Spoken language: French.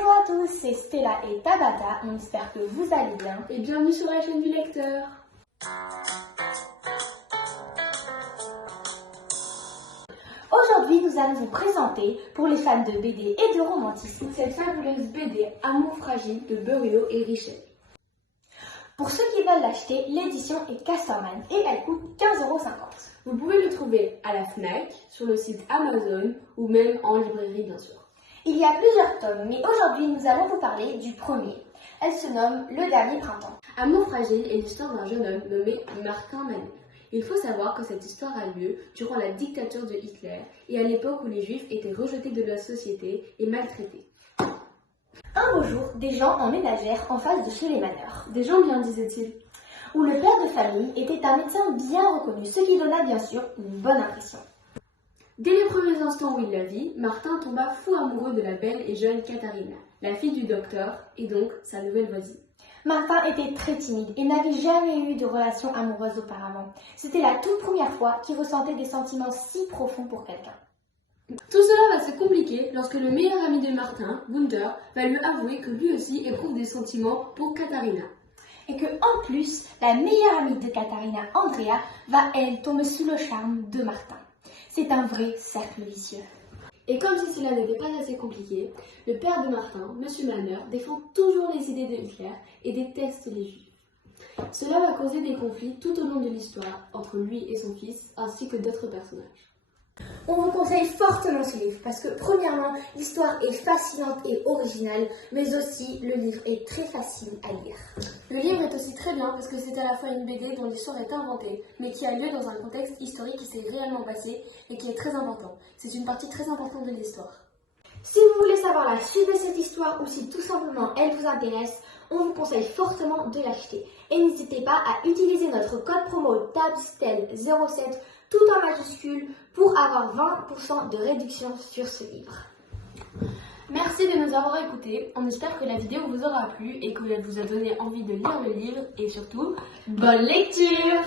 Bonjour à tous, c'est Stella et Tabata, on espère que vous allez bien. Et bienvenue sur la chaîne du lecteur. Aujourd'hui, nous allons vous présenter, pour les fans de BD et de romantisme, Cette fabuleuse BD Amour fragile de Buriaux et Richet. Pour ceux qui veulent l'acheter, l'édition est Casterman et elle coûte 15,50 €. Vous pouvez le trouver à la FNAC, sur le site Amazon ou même en librairie bien sûr. Il y a plusieurs tomes, mais aujourd'hui, nous allons vous parler du premier. Elle se nomme Le Dernier Printemps. Amour fragile est l'histoire d'un jeune homme nommé Martin Manu. Il faut savoir que cette histoire a lieu durant la dictature de Hitler et à l'époque où les Juifs étaient rejetés de la société et maltraités. Un beau jour, des gens emménagèrent en face de chez les Maneurs, Des gens bien, disait-il. où le père de famille était un médecin bien reconnu, ce qui donna bien sûr une bonne impression. Dès les premiers instants où il la vit, Martin tomba fou amoureux de la belle et jeune Katharina, la fille du docteur et donc sa nouvelle voisine. Martin était très timide et n'avait jamais eu de relation amoureuse auparavant. C'était la toute première fois qu'il ressentait des sentiments si profonds pour quelqu'un. Tout cela va se compliquer lorsque le meilleur ami de Martin, Gunther, va lui avouer que lui aussi éprouve des sentiments pour Katharina. Et que, en plus, la meilleure amie de Katharina, Andrea, va elle tomber sous le charme de Martin. C'est un vrai cercle vicieux. Et comme si cela n'était pas assez compliqué, le père de Martin, M. Manner, défend toujours les idées de Hitler et déteste les Juifs. Cela va causer des conflits tout au long de l'histoire entre lui et son fils, ainsi que d'autres personnages. On vous conseille fortement ce livre parce que, premièrement, l'histoire est fascinante et originale, mais aussi le livre est très facile à lire. Le livre est aussi très bien parce que c'est à la fois une BD dont l'histoire est inventée, mais qui a lieu dans un contexte historique qui s'est réellement passé et qui est très important. C'est une partie très importante de l'histoire. Si vous voulez savoir la suite de cette histoire ou si tout simplement elle vous intéresse, on vous conseille fortement de l'acheter. Et n'hésitez pas à utiliser notre code promo TABSTEL07 tout en majuscule pour avoir 20% de réduction sur ce livre. Merci de nous avoir écoutés. On espère que la vidéo vous aura plu et qu'elle vous a donné envie de lire le livre et surtout, bonne lecture!